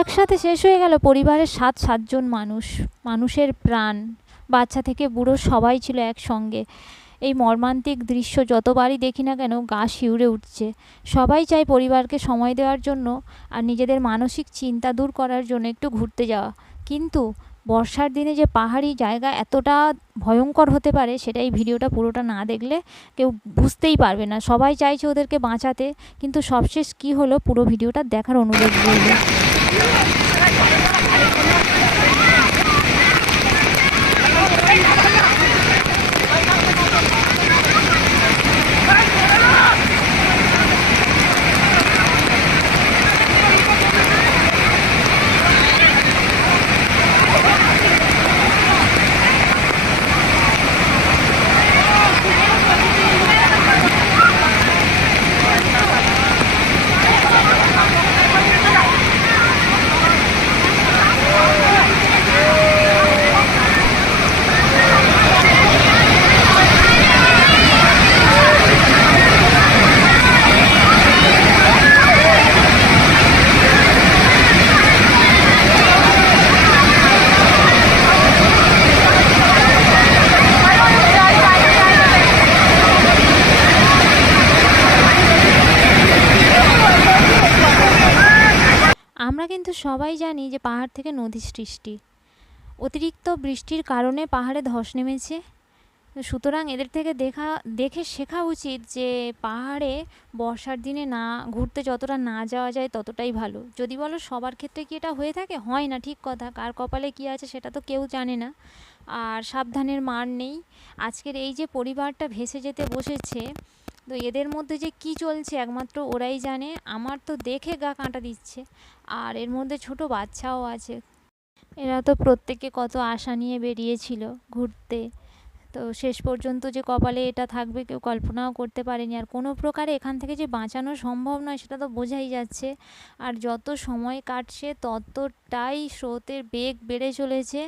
একসাথে শেষ হয়ে গেল পরিবারের 7 জন মানুষ, মানুষের প্রাণ, বাচ্চা থেকে বুড়ো সবাই ছিল একসঙ্গে। এই মর্মান্তিক দৃশ্য যতবারই দেখি না কেন গা শিউরে উঠছে। সবাই চায় পরিবারকে সময় দেওয়ার জন্য আর নিজেদের মানসিক চিন্তা দূর করার জন্য একটু ঘুরতে যাওয়া, কিন্তু বর্ষার দিনে যে পাহাড়ি জায়গা এতটা ভয়ঙ্কর হতে পারে সেটা এই ভিডিওটা পুরোটা না দেখলে কেউ বুঝতেই পারবে না। সবাই চাইছে ওদেরকে বাঁচাতে, কিন্তু সবশেষ কী হলো পুরো ভিডিওটা দেখার অনুরোধ রইল। আমরা কিন্তু সবাই জানি যে পাহাড় থেকে নদী সৃষ্টি, অতিরিক্ত বৃষ্টির কারণে পাহাড়ে ধস নেমেছে। সুতরাং এদের থেকে দেখে শেখা উচিত যে পাহাড়ে বর্ষার দিনে না ঘুরতে, যতটা না যাওয়া যায় ততটাই ভালো। যদি বলো সবার ক্ষেত্রে কি এটা হয়ে থাকে, হয় না, ঠিক কথা, কার কপালে কি আছে সেটা তো কেউ জানে না। আর সাবধানের মার নেই। আজকের এই যে পরিবারটা ভেসে যেতে বসেছে, তো এদের মধ্যে যে কি চলছে একমাত্র ওরাই জানে। আমার তো দেখে গা কাঁটা দিচ্ছে। আর এর মধ্যে ছোট বাচ্চাও আছে। এরা তো প্রত্যেকে কত আশা নিয়ে বেরিয়েছিল ঘুরতে, তো শেষ পর্যন্ত যে কপালে এটা থাকবে কেউ কল্পনাও করতে পারেনি। আর কোনো প্রকারে এখান থেকে যে বাঁচানো সম্ভব নয় সেটা তো বোঝাই যাচ্ছে। আর যত সময় কাটছে ততটাই স্রোতের বেগ বেড়ে চলেছে,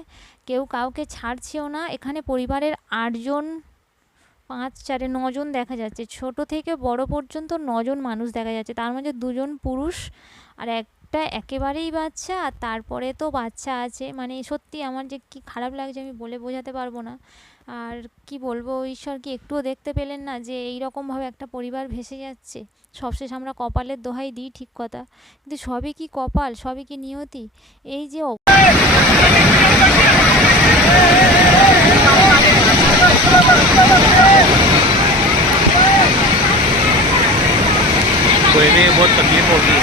কেউ কাউকে ছাড়ছেও না। এখানে পরিবারের 8 জন, 5, 4, 9 জন দেখা যাচ্ছে, ছোট থেকে বড় পর্যন্ত 9 জন মানুষ দেখা যাচ্ছে। তার মধ্যে 2 জন পুরুষ আর একটা একেবারেই বাচ্চা, আর তারপরে তো বাচ্চা আছে। মানে সত্যি আমার যে কি খারাপ লাগছে আমি বলে বোঝাতে পারবো না। আর কি বলবো, ঈশ্বর কি একটুও দেখতে পেলেন না যে এই রকমভাবে একটা পরিবার ভেসে যাচ্ছে? সবশেষ আমরা কপালের দোহাই দিই, ঠিক কথা, কিন্তু সবই কি কপাল, সবই কি নিয়তি? এই যে कोई भी बहुत तकलीफ होगी।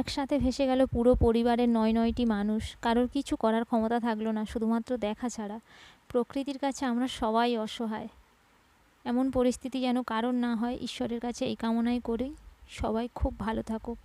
একসাথে ভেসে গেল পুরো পরিবারের ৯টি মানুষ। কারোর কিছু করার ক্ষমতা থাকলো না, শুধুমাত্র দেখা ছাড়া। প্রকৃতির কাছে আমরা সবাই অসহায়। এমন পরিস্থিতি যেন কারোর না হয়, ঈশ্বরের কাছে এই কামনাই করি। সবাই খুব ভালো থাকুক।